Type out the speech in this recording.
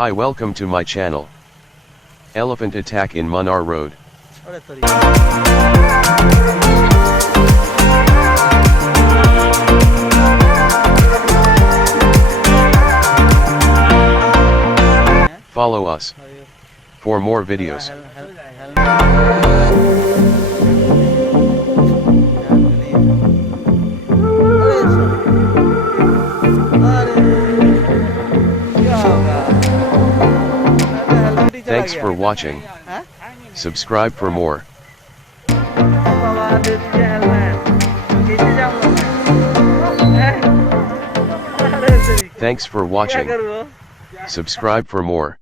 Hi, welcome to my channel. Elephant attack in Munnar Road. Follow us for more videos. Thanks for watching. Subscribe for more. Thanks for watching. Subscribe for more.